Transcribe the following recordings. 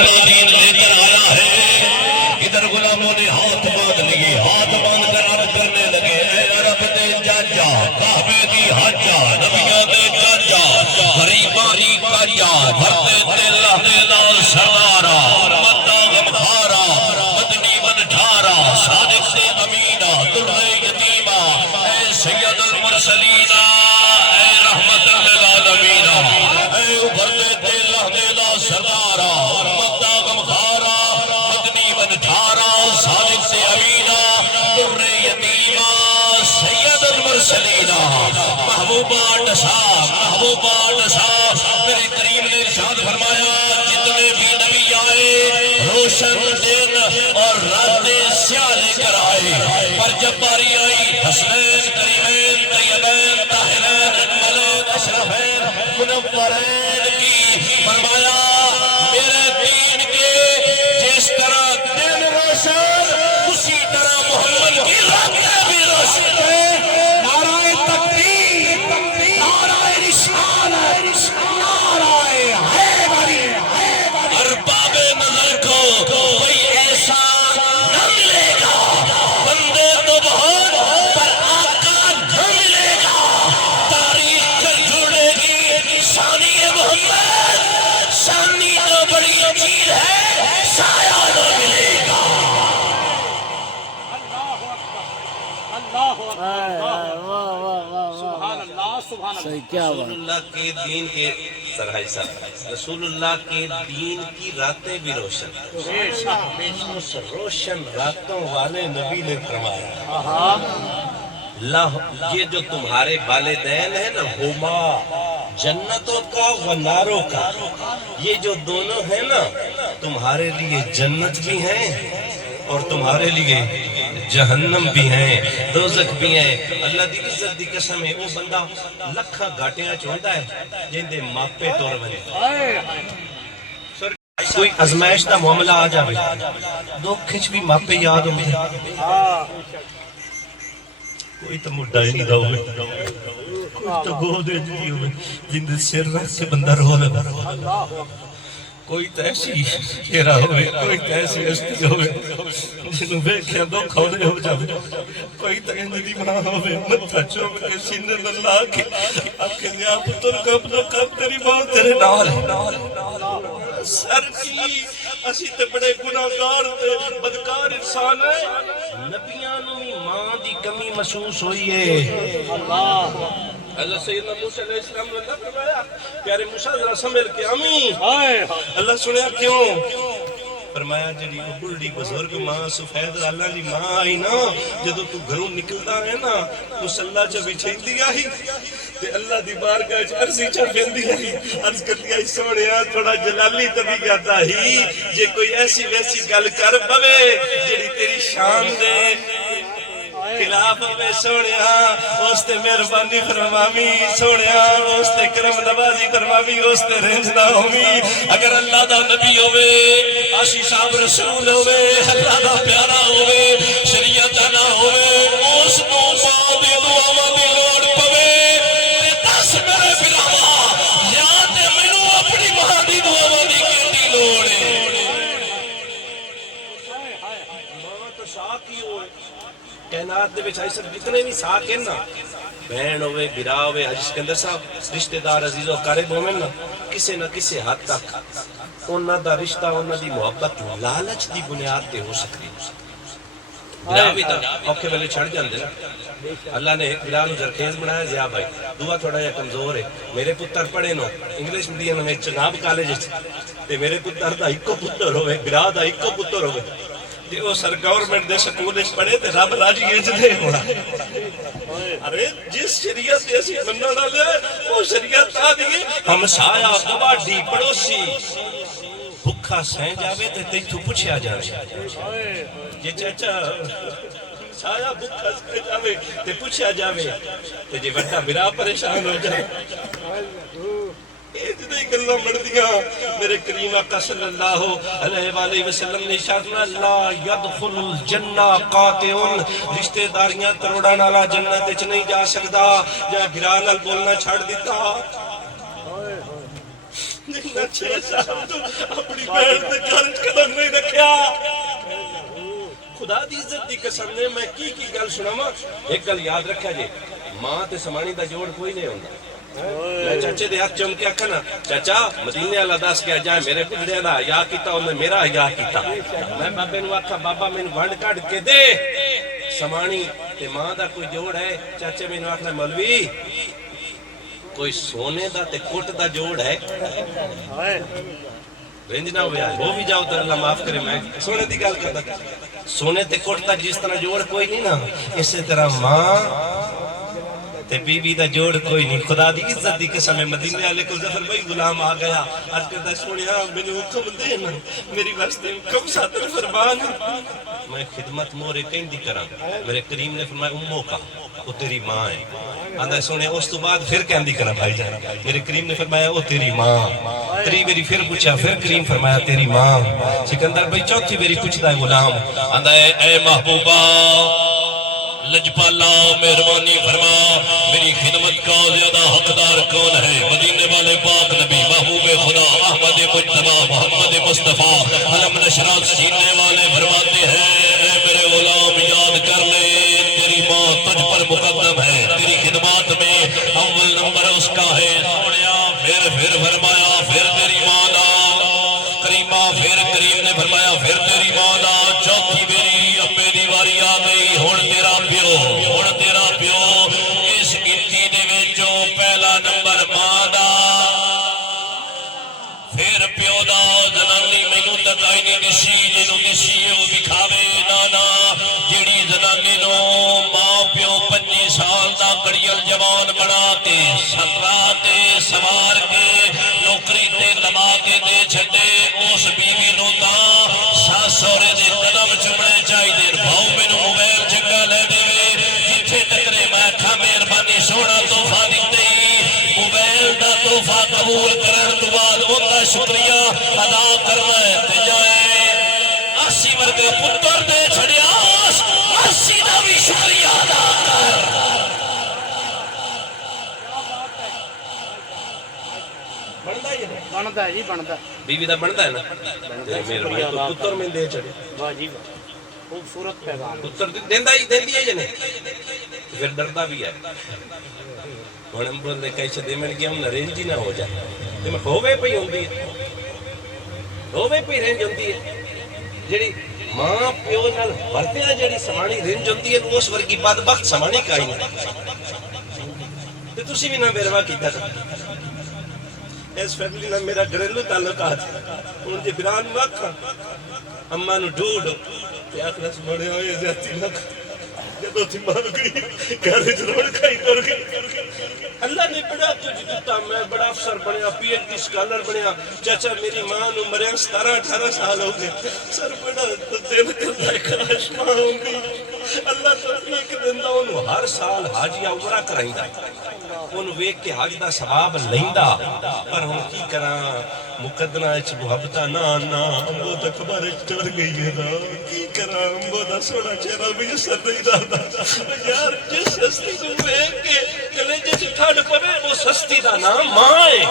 والا دین لے کر آیا ہے۔ ادھر غلاموں نے ہاتھ باندھ لیے، ہاتھ باندھ کر عرض کرنے لگے، اے عرب دے جاجا، کعبے دی حاجا، نبیوں دے جاجا، غریباں دی کاجا، بھرتے دل دے نال سردارا، امت دا غمخارا، مدنی بن ٹھارا، صادق سے امینہ، درہ یتیمہ، اے سید المرسلین، اے رحمت للعالمین، اے ابھرتے دل دے نال سردارا، امت دا غمخارا، مدنی بن ٹھارا، صادق سے امینہ، درہ یتیمہ، سید المرسلین، محبوبہ ڈسا، محبوبہ ڈسا۔ میرے کریم نے ارشاد فرمایا جتنے بھی نبی آئے روشن دن اور راتیں سیاہ لے کر آئے، پر جب باری آئی حسنین کریمین طیبین طاہرین اجملین اشرفین منورین کی، فرمایا میرے دین کے جس طرح دن روشن اسی طرح محمد کی راتیں بھی روشن ہیں۔ نعرہ تکبیر، نعرہ رسالت، نعرہ حیدری، ارباب نظر کو کوئی ایسا نہ ملے گا، بندے تو بہت پر آقا نہ ملے گا، تاریخ کر جڑے گی ثانی محمد، ثانی تو بڑی چیز ہے، سایہ نہ ملے گا۔ رسول اللہ کے دین کے سرحائی صاحب، رسول اللہ کے دین کی راتیں بھی روشن، روشن راتوں والے نبی نے فرمایا یہ جو تمہارے والدین ہیں نا، ہما جنتوں کا و ناروں کا، یہ جو دونوں ہیں نا تمہارے لیے جنت بھی ہیں اور تمہارے لیے جہنم بھی ہیں، دوزخ بھی ہیں۔ اللہ دی عزت دی قسم ہے، وہ بندہ لکھا گھاٹیاں چوندا ہے جن دے ماپے طور بنے، کوئی ازمائش دا معاملہ آ جاوے دو کھچ بھی ماپے یاد ہوں گے، کوئی تو مڈا ہی نہیں دا ہوئے، کوئی تو گو دے جی ہوئے جن دے سر رکھ کے بندہ رو لگا، کوئی تو ایسی چہرہ ہوئے، کوئی تو ایسی ہستی ہوئے جنہوں بیکھیں دو کھولے ہو جاوے، کوئی تو اندھی ماں ہوئے متھا چوب کے سینے اللہ کے آپ کے لیا پتر کب نہ کب تیری ماں تیرے نال ہے۔ سر کی اسی تے بڑے گناہگار تے بدکار انسان ہے، نبیانوں میں ماں دی کمی محسوس ہوئی ہے۔ اللہ سیدنا موسیٰ علیہ السلام نے اللہ فرمایا پیارے موسیٰ ذرا سنبھل کے آمین، اللہ سنیا کیوں؟ فرمایا جڑی وہ بڑی بزرگ ماں سفید اللہ دی ماں آئی نا، جدو تو گھروں نکلتا ہے نا مسلح چا بچھائندی آئی تے اللہ دی بارگاہ چ عرضی چا پھیندی آئی، عرض کرتی آئی سونیا تھوڑا جلالی طبی جاتا ہی جے کوئی ایسی ویسی گل کر پوے جڑی تیری شان دے خلاف میں سونیا، اس تے مہربانی فرماوی سونیا، اس تے کرم نوازی فرماوی، اس تے رنج نہ ہوئی۔ اگر اللہ دا نبی ہوئے، عاشق صاحب رسول ہوئے، اللہ دا پیارا ہوئے، شریعت نہ ہوئے، اس نو ماں دی دعاواں دی لوڑ پوے تے دس میرے بھراوا یا تے مینوں اپنی ماں دی دعاواں دی کیڑی لوڑ ہے؟ ماں تو ساتھ ہی ہوئے کائنات دے وچ آئی سب جتنے بھی ساکھ ہیں نا، بہن ہوئے، بھرا ہوئے، حاجی سکندر صاحب رشتہ دار عزیز و قریب ہوئے نا، کسے نہ کسے حد تک انہاں دا رشتہ، انہاں دی محبت لالچ دی بنیاد تے ہو سکتی، بھرا بھی تا اوکھے ویلے چھڑ جاندے نا۔ اللہ نے ایک بھرا نو زرخیز بنایا، زیا بھائی دعا تھوڑا یا کمزور ہے، میرے پتر پڑھے نو انگلش میڈیم میں چناب کالج تے میرے پتر دا اکو پتر ہوئے، بھرا دا اکو پتر ہوئے تے وہ سر گورنمنٹ دے سکول پڑھے تے رب راجی اچ دے ہونا۔ ارے جس شریعت سے اسی بننا ڈالے وہ شریعت آ دیئے ہم سایہ گواڈی پڑوسی بھکھا سہیں جاوے تے تیتھو پوچھیا جاوے، یہ چاچا سایہ بھکھا سہیں جاوے تے پوچھیا جاوے تے جی بڑا برا پریشان ہو جائے۔ اتنے گلہ مردیاں میرے کریم آقا صلی اللہ علیہ وآلہ وسلم نے اشارتنا لا یدخل الجنہ قاتعن، رشتہ داریاں تروڑا نالا جنت اچ نہیں جا سکتا، جا گرانال بولنا چھاڑ دیتا، چھ سال تو اپنی بہن دے گھر قدم نہیں رکھیا خدا دی عزت دی قسم نے میں کی گل سناواں ایک گل یاد رکھیا جی ماں تے سمانی دا جوڑ کوئی نہیں ہوندا میں چاچے دے ہاتھ چوم کے آکھا نا چاچا مدینے والا دس کیا جائے میرے بڈھے دا حیا کیتا انہیں میرا حیا کیتا میں بابے نو آکھا بابا مینوں ونڈ کڈ کے دے سمانی تے ماں دا کوئی جوڑ ہے چاچے مینوں آکھنا مولوی کوئی سونے دا تے کٹ دا جوڑ ہے رنج نہ ہویا وہ بھی جاؤ تو اللہ معاف کرے میں سونے دی گل کردا سونے تے کٹ دا جس طرح جوڑ کوئی نہیں نا اسی طرح ماں تے بی بی دا جوڑ کوئی نہیں خدا دی عزت دی قسم ہے مدینے والے کو ظفر بھائی غلام آ گیا عرض کرتا سونیا مینوں حکم دے نا میری واسطے حکم صادر فرمان میں خدمت مورے کہیں دی کراں میرے کریم نے فرمایا امو کا وہ تیری ماں ہے آندا سونے اس تو بعد پھر کہیں دی کراں بھائی جان میرے کریم نے فرمایا وہ تیری ماں تری میری پھر پوچھا پھر کریم فرمایا تیری ماں سکندر بھائی چوتھی میری پوچھتا ہے غلام آندا اے محبوبہ لجپالا مہربانی فرما میری خدمت کا زیادہ حقدار کون ہے مدینے والے پاک نبی محبوب خدا احمد مجتبی محمد مصطفیٰ علم نشرات سینے والے فرماتے ہیں اے میرے غلام یاد کر لے تیری ماں تجھ پر مقدم ہے تیری خدمات میں اول نمبر اس کا ہے سونیا پھر فرمایا پھر تیری ماں دا کریمہ پھر کریم نے فرمایا پھر تیری ماں دا چوتھی میری اپے دی واری آ گئی ہن تیرا پیو اس گنتی دے وچوں پہلا نمبر ماں دا پھر پیو دا زنانی مینوں تکائی نہیں دسی جنوں دسی او وکھاوے نانا جیڑی زنانی نو ماں پیو 25 سال دا کڑیل جوان بنا کے سکرا تے سوار کے نوکری تے لوا کے دے چھڈے اس بیوی نو تاں ساس سہرے دے قدم چومنے چاہیے بھاؤ مینوں موبائل چنگا لے دے جتھے ٹکرے میں آکھاں مہربانی سونا تحفہ دتے موبائل دا تحفہ قبول کرن تو بعد اون دا شکریہ ادا کرنا تے جائے 80 ورگے پتر دے چھڑیا 80 دا بھی شکریہ ادا کر بنتا ہے جی بنتا بیوی دا بنتا ہے نا میرے پتر میں دے چھڑے واہ جی خوبصورت پیغام پتر دیندا ہی دیندی ہے جنے پھر ڈردا بھی ہے ہن ہم بولے کیسے دے من گیا ہم رینج ہی نہ ہو جائے تے میں ہووے پئی ہوندی ہے ہووے پئی رینج ہوندی ہے جڑی ماں پیو نال ورتیا جڑی سمانی رینج ہوندی ہے اس ورگی بدبخت سمانی کائی نہیں تے تسی بھی نہ بیروا کیتا اس فیملی نہ میرا گھریلو تعلقات ہن جے بران واکھا اماں نو ڈھوڈ تے اخرس بڑے ہوئے زیادتی نہ جدو تھی مار گئی گھر وچ روڑ کھائی کر گئی اللہ نے بڑا تجھ دیتا میں بڑا افسر بنیا پی ایچ ڈی سکالر بنیا چاچا میری ماں نو مریا 17-18 سال ہو گئے سر بڑا دل کرتا ہے کاش ماں ہوں گی اللہ توفیق دیندا انہوں ہر سال حج یا عمرہ کرائیندا انہوں ویکھ کے حج دا ثواب لیندا پر ہن کی کراں مقدمہ اچ محبتہ نا امبو تا خبر چڑھ گئی ہے نا کی کراں امبو دا سونا چہرہ بھی سر نہیں رہتا یار جس ہستی کو ویکھ کے چلے جس ٹھنڈ پوے وہ سستی دا نام ماں ہے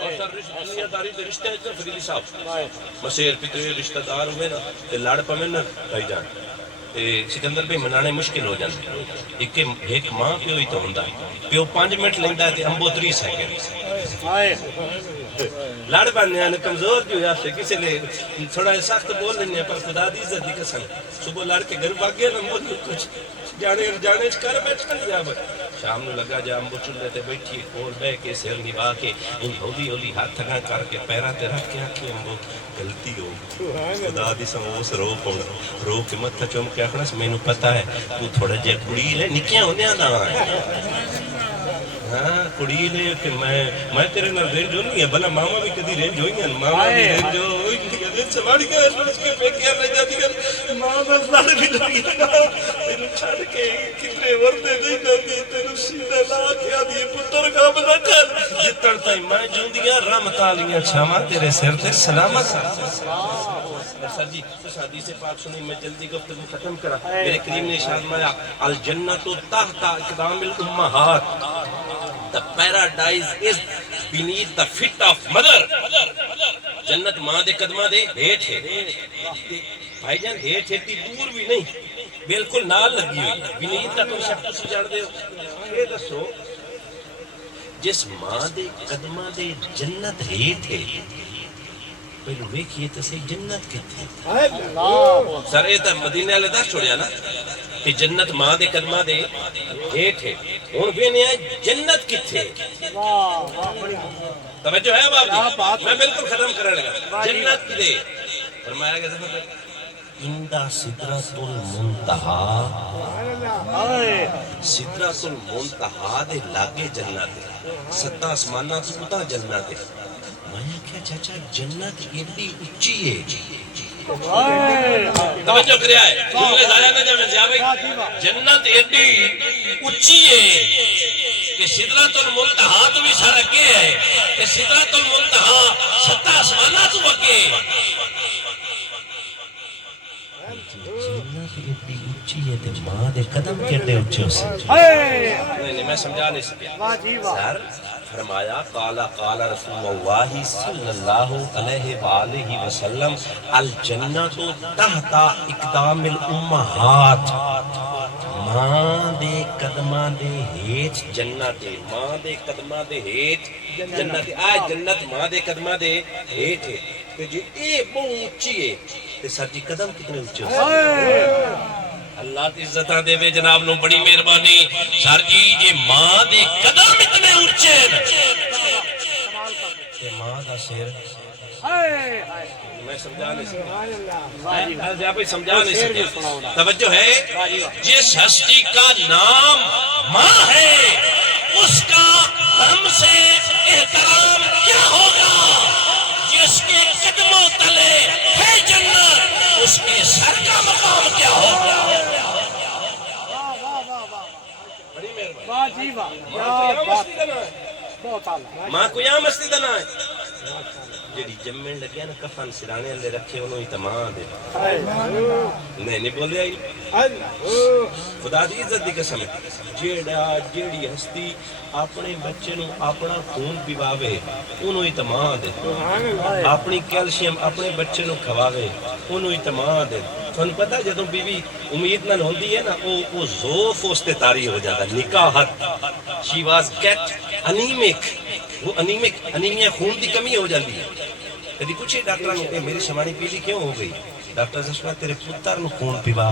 اور سر دنیا داری دے رشتے ہے فریدی صاحب مسیر پترے رشتہ دار ہوئے نا تے لڑ پوے نا بھائی جان سکندر بھی منانے مشکل ہو جاندے ایک ماں پیو ہی تو ہوندا ہے پیو 5 منٹ لیندا ہے تے امبو 30 سیکنڈ لڑ بننے آنے کمزور جو ہے سے کسی لے تھوڑا سخت بول لینے ہیں پر خدا دی عزت دی قسم صبح لڑ کے گھر بھاگ گیا نا کچھ جانے کر بیٹھ کر جا شام نو لگا جا امبو چولھے تے بیٹھی کول بہ کے سر نبا کے ان ہولی ہولی ہاتھ تھگا کر کے پیراں تے رکھ کے آکھے امبو غلطی ہو خدا دی سم اس رو پونا رو کے متھا چوم کے آکھنا مینوں پتہ ہے تو تھوڑا جے کڑی لے نکیاں ہوندیاں دا ہاں کڑی لے کہ میں تیرے نال رینج ہو نہیں ہے بنا ماما بھی کدی رینج ہوئی ہیں ماما بھی رینج ہوئی ہیں سواری گئے اس کے پیکیاں رہ جاتی ہیں ماما لڑ بھی لگی تیرے چھڑ کے کتنے وردے نہیں جاتی تیرے سیدھے لا کے آدھی پتر کا بنا کر جتن تائی میں جوندیاں رم تالیاں چھاما تیرے سر تے سلامت سر جی اس حدیث پاک سنی میں جلدی گفتگو ختم کرا میرے کریم نے ارشاد فرمایا الجنت تحت اقدام الامہات The paradise is beneath the feet of mother. جنت ماں دے قدمہ دے ہیٹھ ہے. بھائی جان ہیٹھ ہے دور بھی نہیں, بالکل نال لگی ہوئی. beneath کا کوئی شخص تسی جان دے ہو؟ یہ دسو جس ماں دے قدمہ دے جنت ہیٹھ ہے, پہلو ویکھیے تو صحیح جنت کتنے سر. یہ تو مدینے والے دس چھوڑیا نا کہ جنت ماں دے قدمہ دے ہیٹھ ہے. ہن وینے جنت کتنے, توجہ ہے باب جی؟ میں بالکل ختم کرنے لگا. جنت کدے فرمایا گیا تھا اندہ سدرۃ المنتہا, سدرۃ المنتہا دے لاگے جنت ہے, ست آسماناں تو اتا جنت ہے. میں کہا چاچا جنت ایڈی اچھی ہے, توجہ کریا ہے جملے ضائع نہ جاویں زیا بھائی. جنت ایڈی اچھی ہے کہ سدرۃ المنتہا تو بھی سر اگے ہے, کہ سدرۃ المنتہا ست آسماناں تو اگے ہے. جنت ایڈی اچھی ہے تے ماں دے قدم کیڈے اونچے ہو سکتے؟ نہیں میں سمجھا نہیں سکیا سر. فرمایا قال رسول اللہ صلی اللہ علیہ وآلہ وسلم الجنت تحت اقدام الامہات, ماں دے قدمہ دے ہیٹھ جنت ہے. ماں دے قدمہ دے ہیٹھ جنت ہے. آج جنت ماں دے قدمہ دے ہیٹھ ہے. تو جی اے بہت اونچی ہے تے سر جی قدم کتنے اونچے ہو؟ اللہ کی عزتاں دے وے جناب نو بڑی مہربانی. سر جی یہ ماں دے قدم اتنے اونچے تے ماں دا سر میں سمجھا نہیں سکتا, میں سمجھا نہیں سکتا. توجہ ہے جس ہستی کا نام ماں ہے اس کا ہم سے احترام کیا ہوگا. جس کے قدموں تلے ہے جنت اس کے سر کا مقام کیا ہوگا. ماں کو یہاں مستی دنا ہے جیڑی جمین لگیا نا کفن سرانے والے رکھے انہوں ہی تمام دے. نہیں بولے آئی خدا دی عزت دی قسم ہے جیڑی ہستی اپنے بچے نو اپنا خون پیواوے انہوں ہی تمام دے, اپنی کیلشیم اپنے بچے نو کھواوے انہوں ہی تمام دے. تھانوں پتہ جدوں بیوی امید نال ہوندی ہے نا وہ ذوف اس تے طاری ہو جاتا. نکاحت شی واز گیٹ انیمک, وہ انیمیا خون دی کمی ہو جاتی ہے. کدی پوچھے ڈاکٹر نو اے میری شمانی پیلی کیوں ہو گئی؟ ڈاکٹر سشما تیرے پتر نو خون پیوا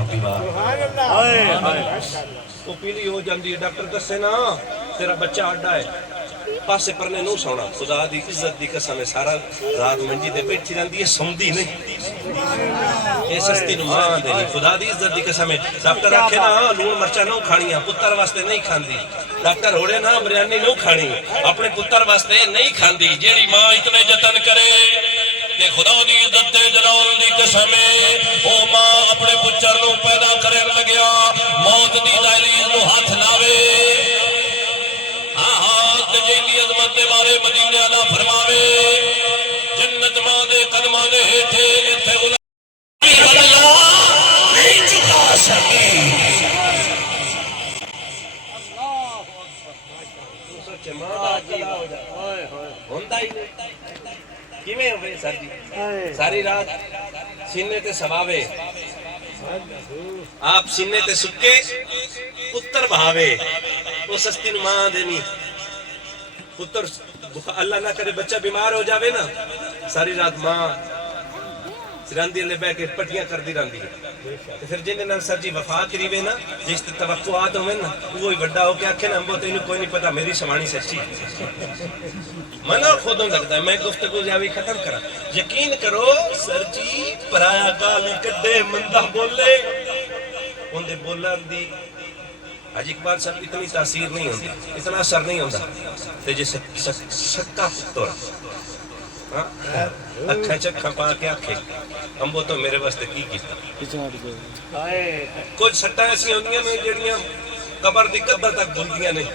وہ پیلی ہو جاتی ہے. ڈاکٹر دسے نا تیرا بچہ اڈا ہے, پاسے پرنے نو سونا. خدا دی عزت دی قسم ہے سارا رات منجی تے بیٹھی رہندی ہے, سوندی نہیں. اے سستی نو ماں دے نہیں. خدا دی عزت دی قسم ہے ڈاکٹر آکھے نا لون مرچا نو کھانیاں پتر واسطے نہیں کھاندی. ڈاکٹر ہوڑے نا بریانی نو کھانی اپنے پتر واسطے نہیں کھاندی. جیڑی ماں اتنے جتن کرے تے خدا دی عزت تے جلال دی قسم ہے او ماں اپنے پچر نو پیدا کرن لگیا موت دی دہلیز نو ہاتھ لاوے. جیلی عظمت دے بارے مدینے والا فرماوے جنت ماں دے قدماں دے ہیٹھے ایتھے غلام اللہ نہیں چکا سکی. سوچے ماں دا عقیدہ ہوندا ہی کیویں ہوئے سر جی ساری رات سینے تے سواوے آپ سینے تے سکے پتر بہاوے وہ سستی نو ماں دینی. پتر اللہ نہ کرے بچہ بیمار ہو جاوے نا ساری رات ماں سراندی لے بیٹھ کے پٹیاں کر دی رہندی ہے. پھر جن نال سر جی وفا کریوے نا جس تے توقعات ہوئے نا وہی بڑا ہو کے آکھے نا امبو تینوں کوئی نہیں پتا میری سمانی سچی. منا خودوں لگتا ہے میں گفتگو جاوی ختم کرا. یقین کرو سر جی پرایا گالی کڈے مندہ بولے ان دے بولن دی حاجی اقبال صاحب اتنی تاثیر نہیں ہوتی, اتنا اثر نہیں ہوتا. تے جے سکا پتر اکھاں چکھاں پا کے آکھے امبو تو میرے واسطے کی کیتا. کچھ سٹاں ایسی ہوندیاں نے جڑیاں قبر دی قدر تک بولدیاں نہیں.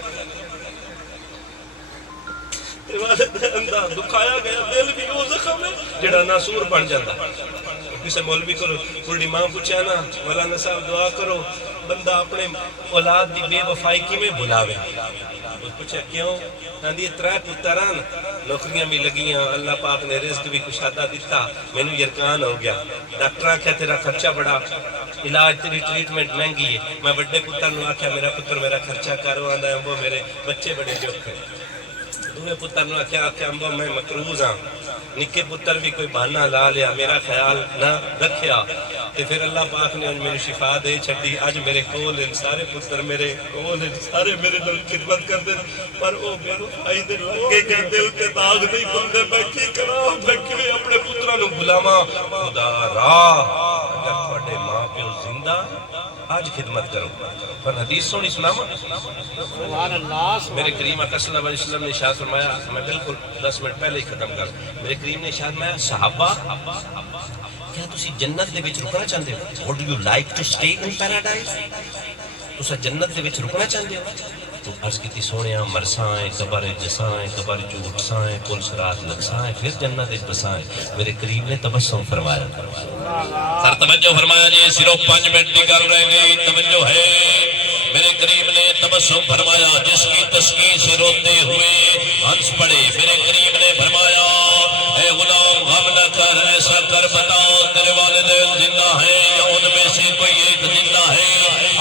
دکھایا گیا دل بھی وہ زخم ہے جڑا ناسور بن جاتا. کسی مولوی کو بڑی ماں پوچھا نا مولانا صاحب دعا کرو بندہ اپنے اولاد دی بے وفائی کیویں بھلاوے. پوچھا کیوں؟ آندھی ترے پتران نوکریاں بھی لگیاں اللہ پاک نے رزق بھی کشادہ دیتا میں نے یرکان ہو گیا ڈاکٹر آکھیا تیرا خرچہ بڑا علاج تیری ٹریٹمنٹ مہنگی ہے میں بڑے پتر نو آکھیا میرا پتر میرا خرچہ کرو آندا ہے وہ میرے بچے بڑے جوکھ ہیں دوے پتر نو آکھیا امبو میں مقروض ہاں نکے پتر بھی کوئی بہانہ لا لیا میرا خیال نہ رکھیا کہ پھر اللہ پاک نے میری شفا دے چھڈی اج میرے کول سارے پتر میرے کول سارے میرے نال خدمت کردے پر او میرے فائدے لگے گئے دل تے داغ نہیں بندے میں کی کراں میں کیویں اپنے پتراں نو بلاواں خدا راہ اگر تواڈے ماں پیو زندہ آج خدمت کرو پر حدیث سونی سناواں سبحان اللہ میرے کریم اکرم صلی اللہ علیہ وسلم نے ارشاد فرمایا میں بالکل 10 منٹ پہلے ہی ختم کر میرے کریم نے ارشاد فرمایا صحابہ کیا تسی جنت دے وچ رکنا چاہندے ہو would you like to stay in paradise تسا جنت دے وچ رکنا چاہندے ہو تو عرض کیتی سونیا مرسائیں قبر جسائیں قبر جو اٹھسائیں پل صراط لگسائیں پھر جنت وچ بسائیں میرے کریم نے تبسم فرمایا سر توجہ فرمایا جی صرف 5 منٹ کی گل رہ گئی توجہ ہے میرے کریم نے تبسم فرمایا جس کی تسکین سے روتے ہوئے ہنس پڑے میرے کریم نے فرمایا اے غلام غم نہ کر ایسا کر بتاؤ تیرے والدین زندہ ہیں یا ان میں سے کوئی ایک زندہ ہے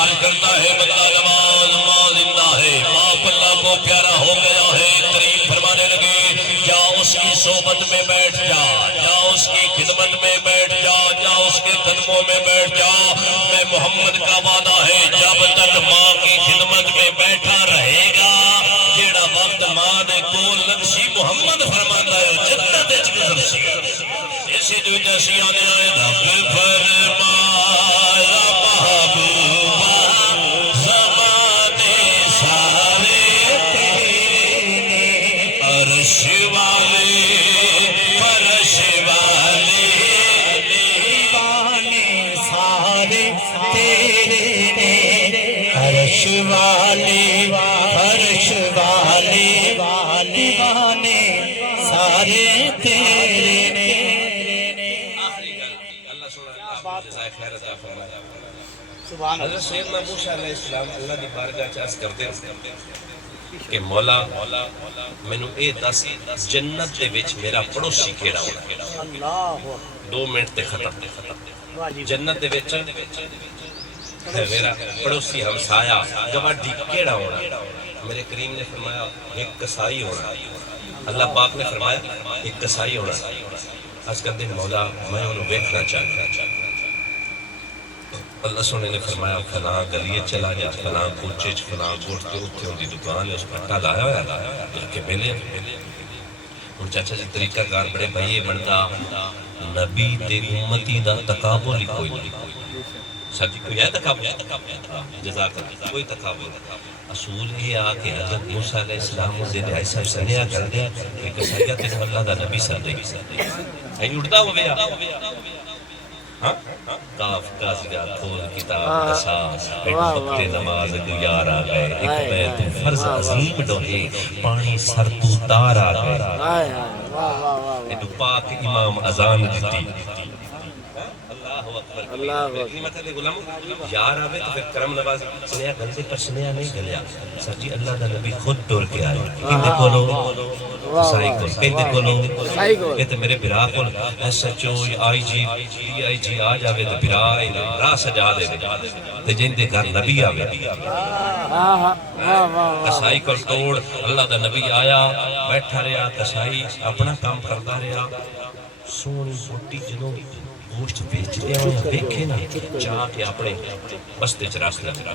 عرض کرتا ہے بندہ نماز ماں زندہ ہے ماں اللہ کو پیارا ہو گیا ہے کریم فرمانے لگے جا اس کی صحبت میں بیٹھ جا جا اس کی خدمت میں بیٹھ جا جا اس کے قدموں میں بیٹھ جا میں محمد کا وعدہ ہے جب تک ماں کی خدمت میں بیٹھا رہے گا جیڑا وقت ماں دے کول لگسی محمد فرماندا ہے جنت وچ گزرسی اسی جو جیسی آنے آئے رب فرمایا محبوبہ زمانے سارے تیرے عرش والے فرش والے دیوانے سارے تیرے عرش والے فرش والے دیوانے سارے تیرے آخری گل اللہ سبحانہ جزائے خیر عطا فرمائے سبحان اللہ حضرت سیدنا موسیٰ علیہ السلام اللہ دی بارگاہ چ عرض کرتے کہ مولا مینوں اے دس جنت دے وچ میرا پڑوسی کیڑا ہونا اللہ 2 منٹ تے ختم واہ جی جنت دے وچ میرا پڑوسی ہمسایا گواڈی کیڑا ہونا میرے کریم نے فرمایا ایک کسائی ہونا اللہ پاک نے فرمایا ایک کسائی ہونا عرض کرتے مولا میں انہوں ویکھنا چاہتا اللہ سونے نے فرمایا فلاں گلیے چلا جا فلاں کوچے چ فلاں کوٹ کے اوتے ان دی دکان ہے اس پٹا لایا ہوا ہے لا کے ملے ہن چاچا جی طریقہ کار بڑے بھائی بندا نبی تے امتی دا تقابل ہی کوئی نہیں سچ کوئی ہے تقابل جزاک اللہ کوئی تقابل اصول یہ آ کہ حضرت موسیٰ علیہ السلام دے لحاظ سے سنیا کر دے کہ کسائیہ تے اللہ دا نبی سن دے ہے اڑدا ہویا کاف کاسگا کھول کتاب دسا ایک وقت نماز دیار آ گئے ایک بیت فرض عظیم ڈولے پانی سر تو تار آ گئے ایک پاک امام اذان دیتی اللہ اکبر یار آوے تو پھر کرم نواز سنیا گلدے پر سنیا نہیں گلیا سر جی اللہ دا نبی خود ٹور کے آئے کہندے کولو سائی کول کہندے کولو کہتے میرے برا کول S H O I G D I G آ جاوے تو برا راہ سجا دے تے جندے گھر نبی آوے کسائی کول توڑ اللہ دا نبی آیا بیٹھا رہا کسائی اپنا کام کرتا رہا سونی بوٹی جنوں گوشت بیچ لیا ہویا بیکھے نا چاہ کے اپنے بستے چ رکھ لیا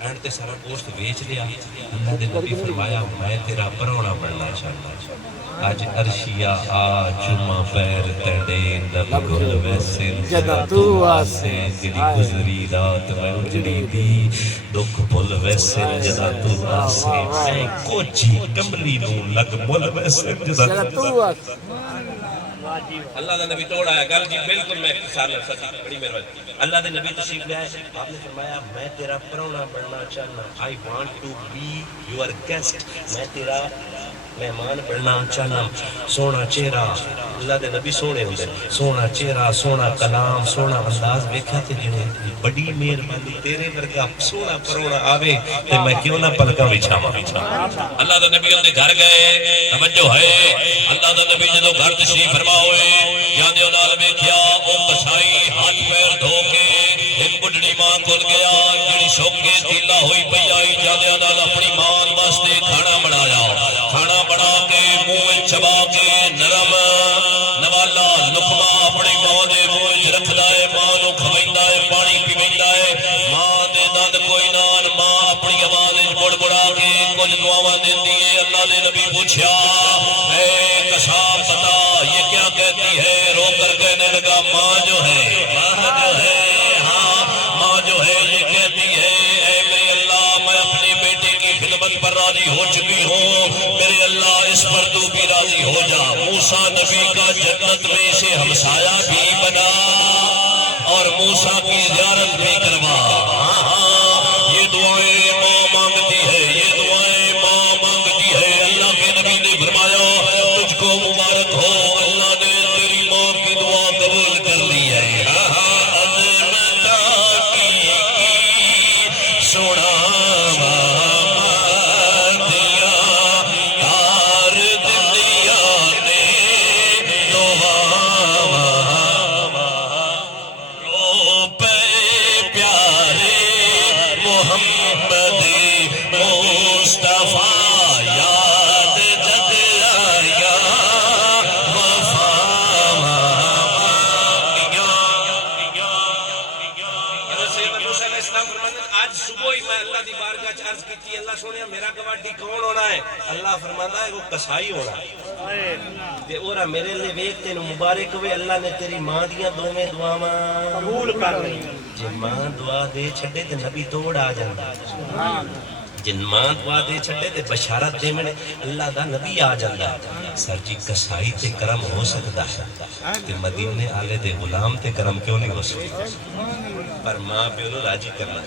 اینڈ تے سارا گوشت بیچ لیا اللہ دے نبی فرمایا میں تیرا پرونا بننا چاہتا اج عرشیا آ چما پیر تڑے نب گل ویسے جدا تو آسے جڑی گزری رات میں اجڑی دی دکھ بھول ویسے جدا تو آسے میں کوچی کملی نو لگ بھول ویسے جدا تو آسے اللہ دا نبی توڑ آیا گل جی بالکل میں اختصار نہ سکی بڑی مہربانی اللہ دے نبی تشریف لے آئے آپ نے فرمایا میں تیرا پرونا بننا چاہنا I want to be your guest میں تیرا مہمان بننا چاہنا سونا چہرہ اللہ دے نبی سونے ہوندے سونا چہرہ سونا کلام سونا انداز ویکھیا تے جڑے بڑی مہربانی تیرے ورگا سونا پرونا آوے تے میں کیوں نہ پلکاں وچھاواں اللہ دا نبی اندے گھر گئے توجہ ہے اللہ دا نبی جدوں گھر تشریف فرما ہوئے جاندے نال ویکھیا او کسائی ہاتھ پیر دھو کے ایک بڈڑی ماں کول گیا جڑی شوکے تیلا ہوئی پئی آئی جاندے نال اپنی ماں واسطے کھانا بنایا کھانا بنا کے منہ چبا کے نرم نوالا لقمہ اپنی ماں دے منہ رکھدا ہے ماں نو کھویندا ہے پانی پیویندا ہے ماں دے دند کوئی نال ماں اپنی آواز وچ بڑبڑا کے کچھ دعاواں دیندی ہے اللہ دے نبی پوچھیا اے کساب بتا یہ کیا کہتی ہے رو کر کہنے لگا ماں جو ہے ہاں ماں جو ہے یہ کہتی ہے اے میرے اللہ میں اپنی بیٹے کی خدمت پر راضی ہو چکی ہوں میرے اللہ اس پر تو بھی راضی ہو جا موسیٰ نبی کا جنت میں سے ہمسایہ بھی بنا اور موسیٰ کی زیارت بھی کروا یہ دعائیں ماں مانگتی ہے یہ دعائیں ماں مانگتی ہے اللہ کے نبی نے فرمایا تجھ کو مبارک ہو اللہ نے تیری ماں کی دعا قبول کر لی ہے سونا اللہ فرماتا ہے وہ کسائی ہونا تے اورا میرے لئے ویک تینو مبارک ہوئے اللہ نے تیری ماں دیاں دوویں دعاواں قبول کر لی جے ماں دعا دے چھڈے تے نبی توڑ آ جاندا جن ماں دعا دے چھڈے تے بشارت دے میں اللہ دا نبی آ جاندا سر جی کسائی تے کرم ہو سکتا ہے تے مدینے آلے دے غلام تے کرم کیوں نہیں ہو سکتا پر ماں پہ انہوں راضی کرنا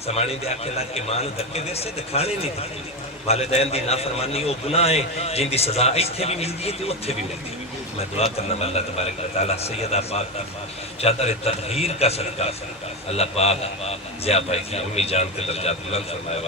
سمانی دے آکے لگ کے ماں دھکے دے سے تے کھانے نہیں دے والدین دی نافرمانی وہ گناہ ہیں جن دی سزا ایتھے بھی ملتی ہے تے اوتھے بھی ملتی ہے میں دعا کرنا اللہ تبارک و تعالیٰ سیدہ پاک چادر تطہیر کا صدقہ اللہ پاک ضیاء بھائی کی امی جان کے درجات بلند فرمائے